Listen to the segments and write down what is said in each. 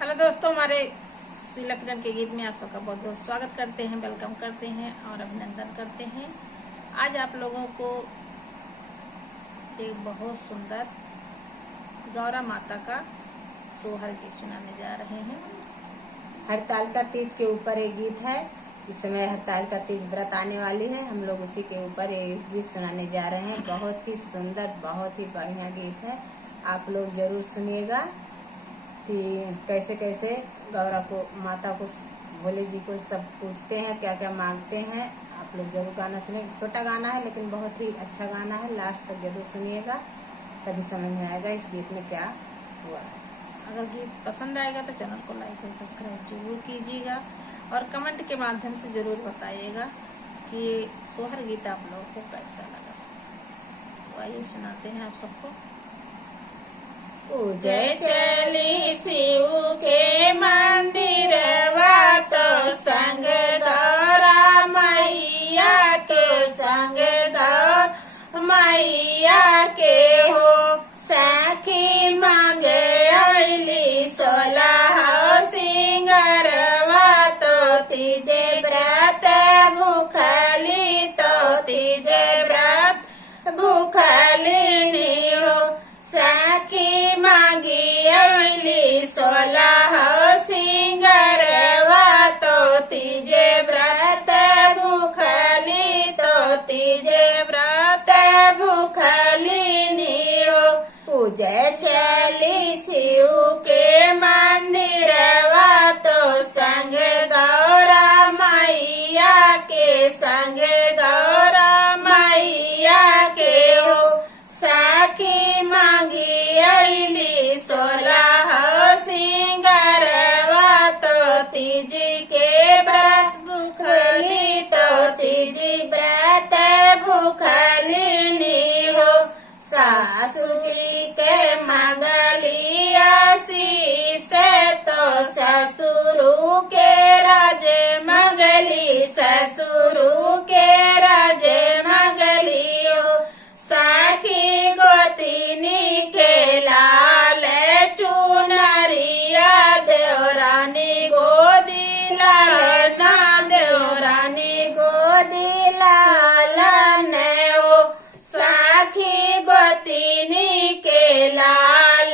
Hello दोस्तों, हमारे सुशीला किरण के गीत में आप सबका बहुत बहुत स्वागत करते हैं, वेलकम करते हैं और अभिनंदन करते हैं। आज आप लोगों को एक बहुत सुंदर गौरा माता का सोहर गीत सुनाने जा रहे हैं। हड़ताल का तीज के ऊपर एक गीत है। इस समय हड़ताल का तीज व्रत आने वाली है। हम लोग उसी के ऊपर एक गीत सुनाने जा रहे हैं। बहुत ही सुंदर, बहुत ही बढ़िया गीत है। आप लोग जरूर सुनिएगा कि कैसे कैसे गौरा को, माता को, भोले जी को सब पूछते हैं, क्या क्या मांगते हैं। आप लोग जरूर गाना सुनिए। छोटा गाना है लेकिन बहुत ही अच्छा गाना है। लास्ट तक जरूर सुनिएगा, तभी समझ में आएगा इस गीत में क्या हुआ है। अगर गीत पसंद आएगा तो चैनल को लाइक और सब्सक्राइब जरूर कीजिएगा और कमेंट के माध्यम से जरूर बताइएगा कि ये सोहर गीत आप लोगों को कैसा लगा। तो आइए सुनाते हैं आप सबको। जय चली शिव के मंदिर वा तो संग गौरा मैया के संग गौर मैया के हो सखी मांगे अली 16 सिंगरवा तो तीजे व्रत भूखली तो तीजे व्रत भूखली हो सखी मांगी अली 16 सिंगरवा तो तीजे व्रत भूखली तो तीजे व्रत भूखली हो। पूजे चली शिव के मंदिरवा तो संग गौरा मैया के संग गौरा मैया के हो सखी मांगी अली 16 सिंगरवा तो तीजी के व्रत भूखली तो तीजी व्रत भूखली हो। सासू जी के मंगली आशीष तो ससुरु के राजे मंगली ससुरु के राजे मंगली हो सखी गोतिनी के लाल चुनरिया देवरानी गोदी लाल ना देवरानी गोदी लाल ने हो सखी गोतिनी के लाल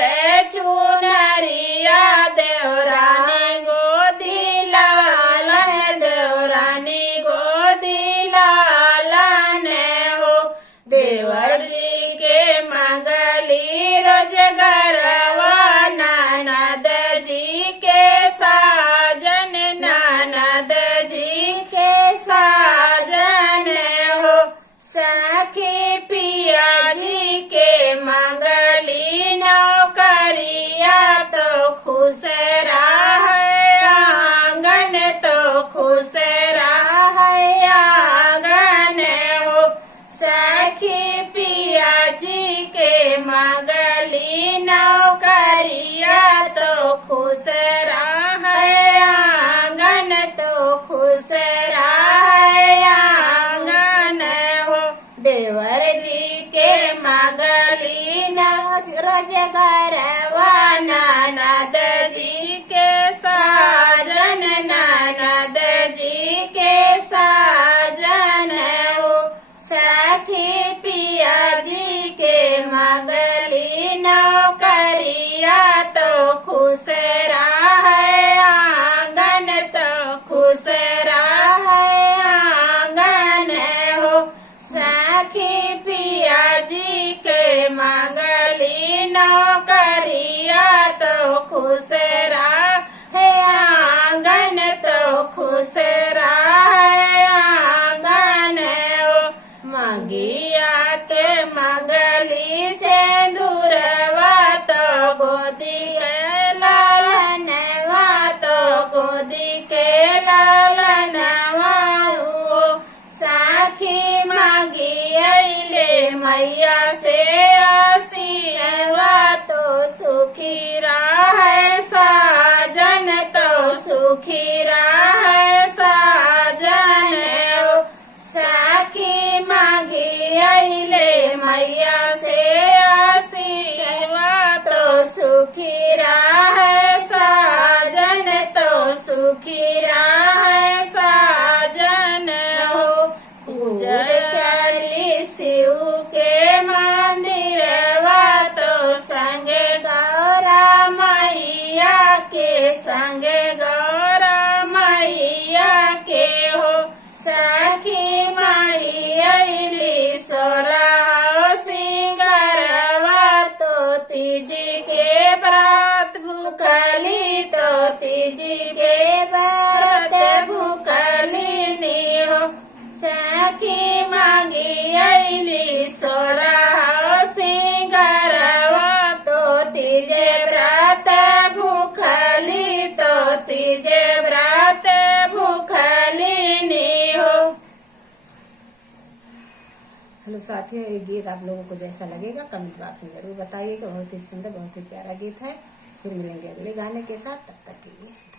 चुनरिया देवरानी गोदी लाल देवरानी गोदी लाल साथियों ये गीत आप लोगों को जैसा लगेगा कमेंट बॉक्स में जरूर बताइएगा। बहुत ही सुंदर बहुत ही प्यारा गीत है। फिर मिलेंगे अगले गाने के साथ, तब तक के लिए।